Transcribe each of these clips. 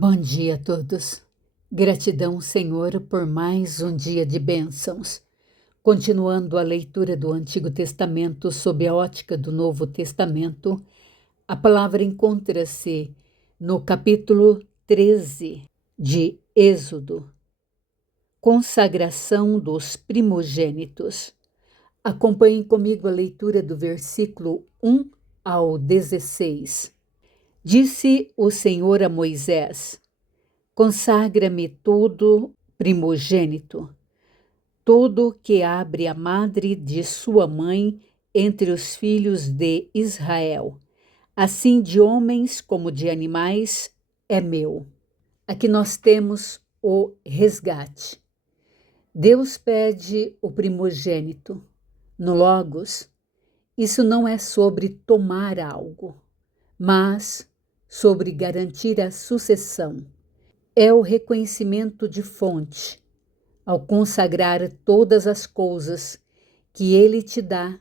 Bom dia a todos. Gratidão, Senhor, por mais um dia de bênçãos. Continuando a leitura do Antigo Testamento sob a ótica do Novo Testamento, a palavra encontra-se no capítulo 13 de Êxodo. Consagração dos primogênitos. Acompanhem comigo a leitura do versículo 1 ao 16. Disse o Senhor a Moisés: Consagra-me todo primogênito, todo que abre a madre de sua mãe entre os filhos de Israel, assim de homens como de animais, é meu. Aqui nós temos o resgate. Deus pede o primogênito. No Logos, isso não é sobre tomar algo, mas sobre garantir a sucessão. É o reconhecimento de fonte. Ao consagrar todas as coisas que Ele te dá,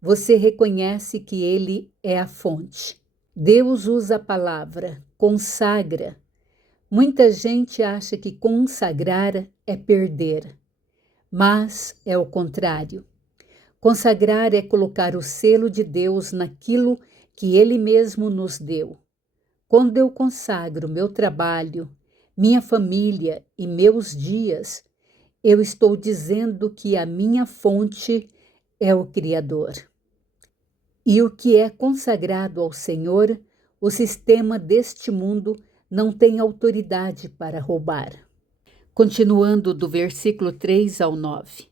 você reconhece que Ele é a fonte. Deus usa a palavra consagra. Muita gente acha que consagrar é perder, mas é o contrário. Consagrar é colocar o selo de Deus naquilo que Ele mesmo nos deu. Quando eu consagro meu trabalho, minha família e meus dias, eu estou dizendo que a minha fonte é o Criador. E o que é consagrado ao Senhor, o sistema deste mundo não tem autoridade para roubar. Continuando do versículo 3 ao 9.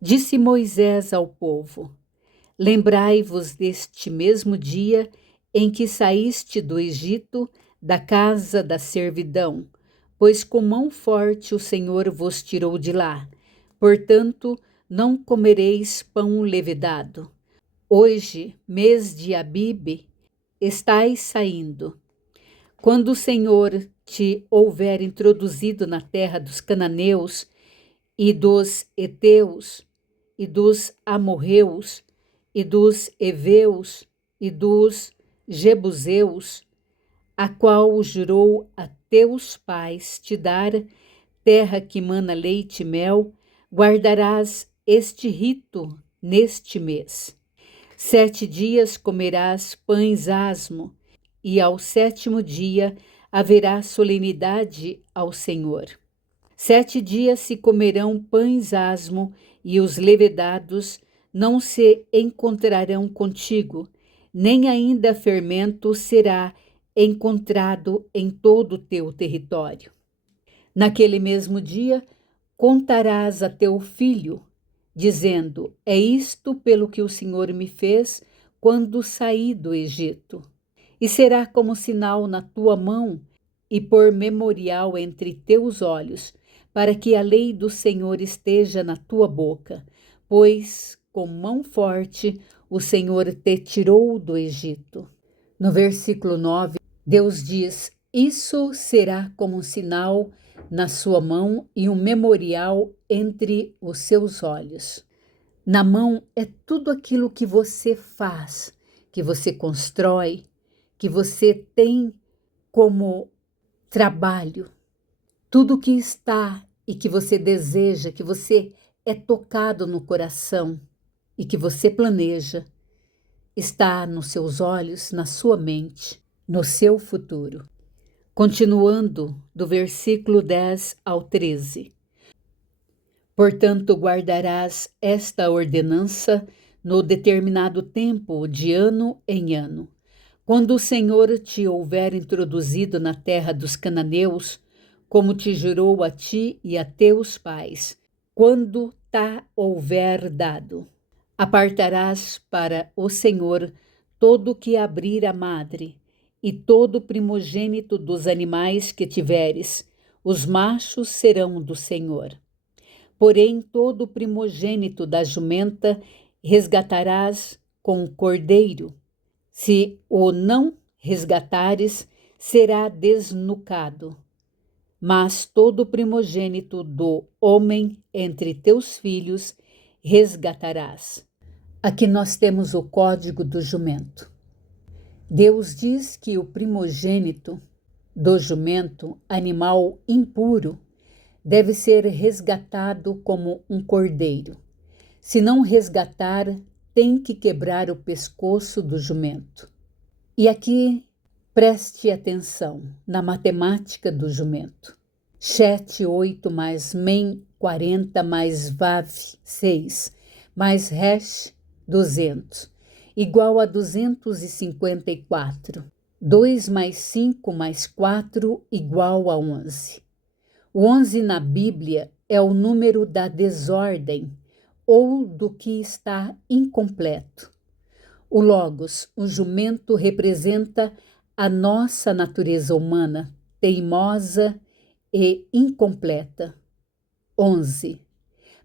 Disse Moisés ao povo: Lembrai-vos deste mesmo dia em que saíste do Egito, da casa da servidão, pois com mão forte o Senhor vos tirou de lá. Portanto, não comereis pão levedado. Hoje, mês de Abibe, estais saindo. Quando o Senhor te houver introduzido na terra dos cananeus e dos heteus e dos amorreus e dos heveus e dos jebuseus, a qual jurou a teus pais te dar, terra que mana leite e mel, guardarás este rito neste mês. 7 dias comerás pães asmo, e ao 7º dia haverá solenidade ao Senhor. 7 dias se comerão pães asmo, e os levedados não se encontrarão contigo, nem ainda fermento será encontrado em todo o teu território. Naquele mesmo dia, contarás a teu filho, dizendo: É isto pelo que o Senhor me fez quando saí do Egito. E será como sinal na tua mão e por memorial entre teus olhos, para que a lei do Senhor esteja na tua boca, pois com mão forte o Senhor te tirou do Egito. No versículo 9, Deus diz: Isso será como um sinal na sua mão e um memorial entre os seus olhos. Na mão é tudo aquilo que você faz, que você constrói, que você tem como trabalho. Tudo que está e que você deseja, que você é tocado no coração e que você planeja, está nos seus olhos, na sua mente, no seu futuro. Continuando do versículo 10 ao 13. Portanto, guardarás esta ordenança no determinado tempo, de ano em ano. Quando o Senhor te houver introduzido na terra dos cananeus, como te jurou a ti e a teus pais, quando ta houver dado, apartarás para o Senhor todo o que abrir a madre, e todo primogênito dos animais que tiveres, os machos serão do Senhor. Porém, todo primogênito da jumenta resgatarás com o cordeiro. Se o não resgatares, será desnucado. Mas todo primogênito do homem entre teus filhos resgatarás. Aqui nós temos o código do jumento. Deus diz que o primogênito do jumento, animal impuro, deve ser resgatado como um cordeiro. Se não resgatar, tem que quebrar o pescoço do jumento. E aqui preste atenção na matemática do jumento. 7, 8 mais men 40 mais vav 6 mais resh 200 igual a 254. 2 mais 5 mais 4 igual a 11. O 11 na Bíblia é o número da desordem ou do que está incompleto. O Logos, o jumento, representa a nossa natureza humana, teimosa e incompleta. 11.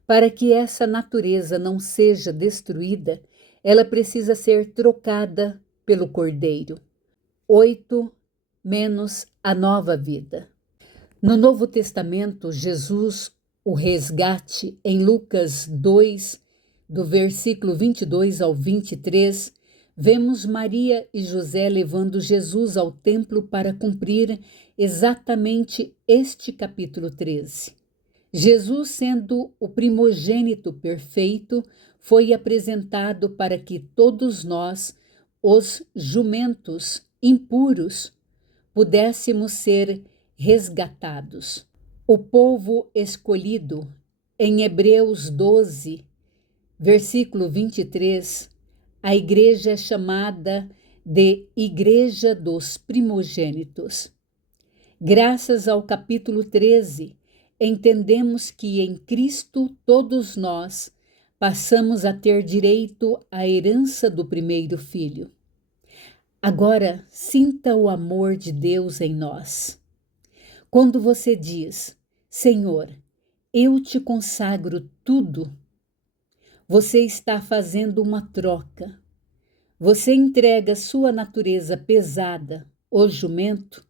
Para que essa natureza não seja destruída, ela precisa ser trocada pelo Cordeiro. 8 menos a nova vida. No Novo Testamento, Jesus, o resgate, em Lucas 2, do versículo 22 ao 23, vemos Maria e José levando Jesus ao templo para cumprir exatamente este capítulo 13. Jesus, sendo o primogênito perfeito, foi apresentado para que todos nós, os jumentos impuros, pudéssemos ser resgatados. O povo escolhido, em Hebreus 12, versículo 23, a igreja é chamada de Igreja dos Primogênitos. Graças ao capítulo 13, entendemos que em Cristo todos nós passamos a ter direito à herança do primeiro filho. Agora, sinta o amor de Deus em nós. Quando você diz, Senhor, eu te consagro tudo, você está fazendo uma troca. Você entrega sua natureza pesada, o jumento,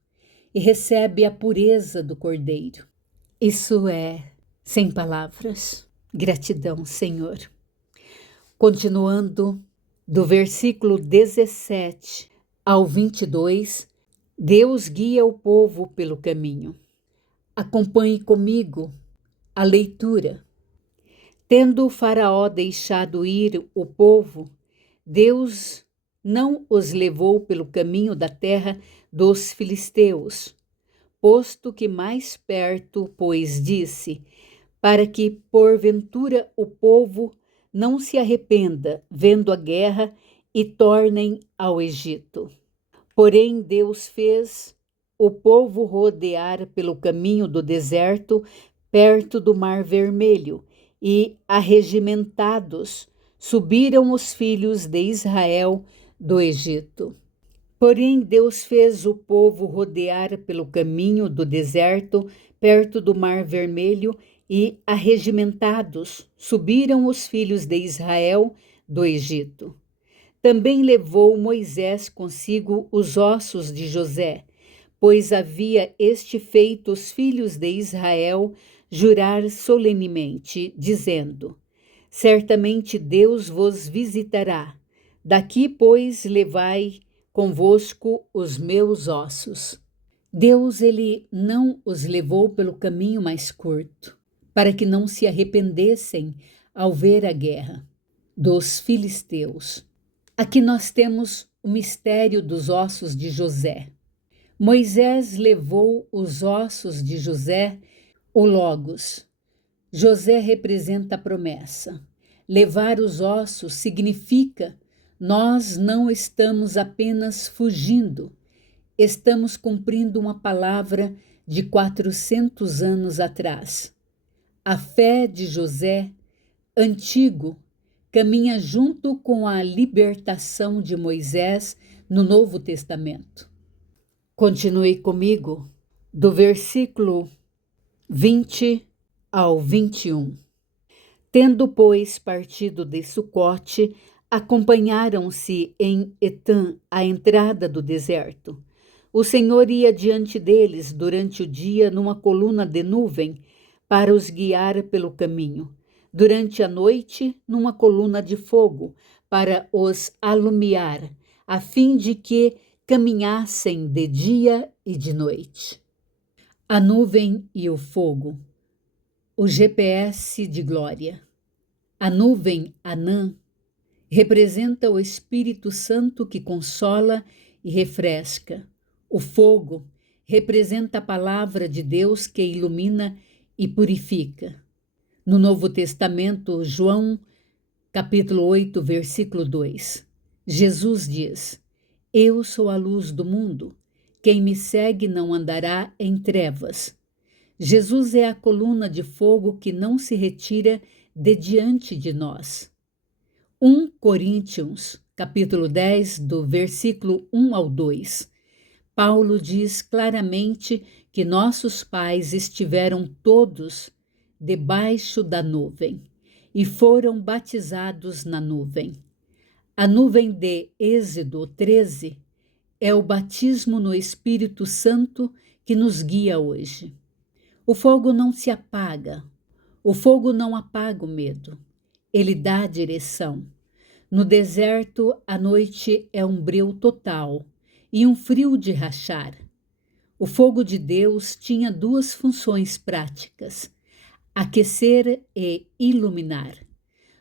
e recebe a pureza do cordeiro. Isso é sem palavras. Gratidão, Senhor. Continuando, do versículo 17 ao 22, Deus guia o povo pelo caminho. Acompanhe comigo a leitura. Tendo o Faraó deixado ir o povo, Deus não os levou pelo caminho da terra dos filisteus, posto que mais perto, pois disse, para que porventura o povo não se arrependa vendo a guerra e tornem ao Egito. Porém, Deus fez o povo rodear pelo caminho do deserto, perto do Mar Vermelho, e, arregimentados, subiram os filhos de Israel do Egito. Porém, Deus fez o povo rodear pelo caminho do deserto, perto do Mar Vermelho, e, arregimentados, subiram os filhos de Israel do Egito. Também levou Moisés consigo os ossos de José, pois havia este feito os filhos de Israel jurar solenemente, dizendo, certamente Deus vos visitará. Daqui, pois, levai convosco os meus ossos. Deus, ele não os levou pelo caminho mais curto, para que não se arrependessem ao ver a guerra dos filisteus. Aqui nós temos o mistério dos ossos de José. Moisés levou os ossos de José, o Logos. José representa a promessa. Levar os ossos significa nós não estamos apenas fugindo, estamos cumprindo uma palavra de 400 anos atrás. A fé de José, antigo, caminha junto com a libertação de Moisés no Novo Testamento. Continue comigo, do versículo 20 ao 21. Tendo, pois, partido de Sucote, acompanharam-se em Etã, a entrada do deserto. O Senhor ia diante deles durante o dia numa coluna de nuvem para os guiar pelo caminho. Durante a noite, numa coluna de fogo para os alumiar, a fim de que caminhassem de dia e de noite. A nuvem e o fogo, o GPS de glória. A nuvem, Anã, representa o Espírito Santo que consola e refresca. O fogo representa a palavra de Deus que ilumina e purifica. No Novo Testamento, João, capítulo 8, versículo 2, Jesus diz: Eu sou a luz do mundo. Quem me segue não andará em trevas. Jesus é a coluna de fogo que não se retira de diante de nós. 1 Coríntios, capítulo 10, do versículo 1 ao 2. Paulo diz claramente que nossos pais estiveram todos debaixo da nuvem e foram batizados na nuvem. A nuvem de Êxodo 13 é o batismo no Espírito Santo que nos guia hoje. O fogo não se apaga. O fogo não apaga o medo. Ele dá direção. No deserto, a noite é um breu total e um frio de rachar. O fogo de Deus tinha duas funções práticas: aquecer e iluminar.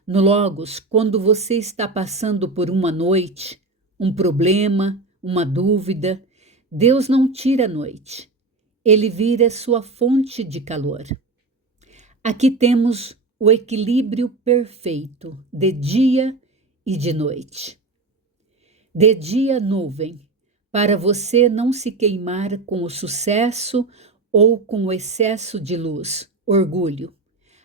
No Logos, quando você está passando por uma noite, um problema, uma dúvida, Deus não tira a noite. Ele vira sua fonte de calor. Aqui temos o equilíbrio perfeito de dia e de noite. De dia, nuvem, para você não se queimar com o sucesso ou com o excesso de luz, orgulho.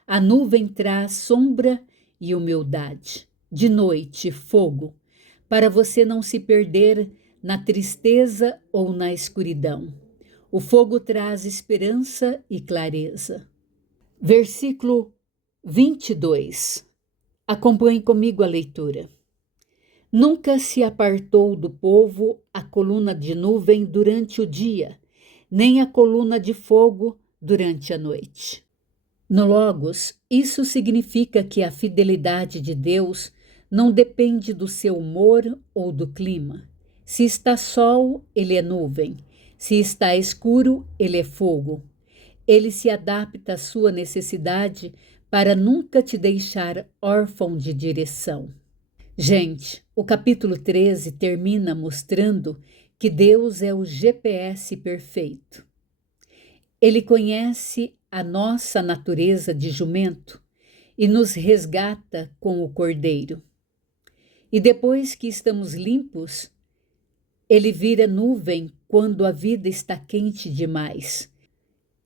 A nuvem traz sombra e humildade. De noite, fogo, para você não se perder na tristeza ou na escuridão. O fogo traz esperança e clareza. Versículo 22. Acompanhe comigo a leitura. Nunca se apartou do povo a coluna de nuvem durante o dia, nem a coluna de fogo durante a noite. No Logos, isso significa que a fidelidade de Deus não depende do seu humor ou do clima. Se está sol, ele é nuvem. Se está escuro, ele é fogo. Ele se adapta à sua necessidade para nunca te deixar órfão de direção. Gente, o capítulo 13 termina mostrando que Deus é o GPS perfeito. Ele conhece a nossa natureza de jumento e nos resgata com o cordeiro. E depois que estamos limpos, ele vira nuvem quando a vida está quente demais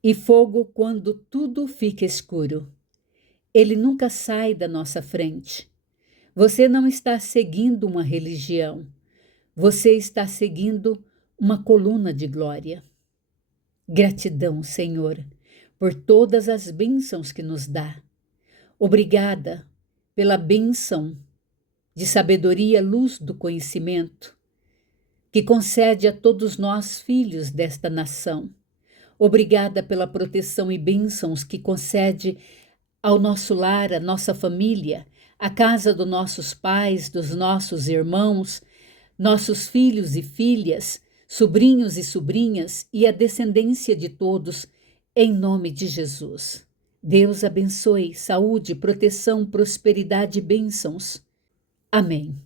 e fogo quando tudo fica escuro. Ele nunca sai da nossa frente. Você não está seguindo uma religião, você está seguindo uma coluna de glória. Gratidão, Senhor, por todas as bênçãos que nos dá. Obrigada pela bênção de sabedoria, luz do conhecimento, que concede a todos nós, filhos desta nação. Obrigada pela proteção e bênçãos que concede ao nosso lar, à nossa família, à casa dos nossos pais, dos nossos irmãos, nossos filhos e filhas, sobrinhos e sobrinhas e a descendência de todos, em nome de Jesus. Deus abençoe, saúde, proteção, prosperidade e bênçãos. Amém.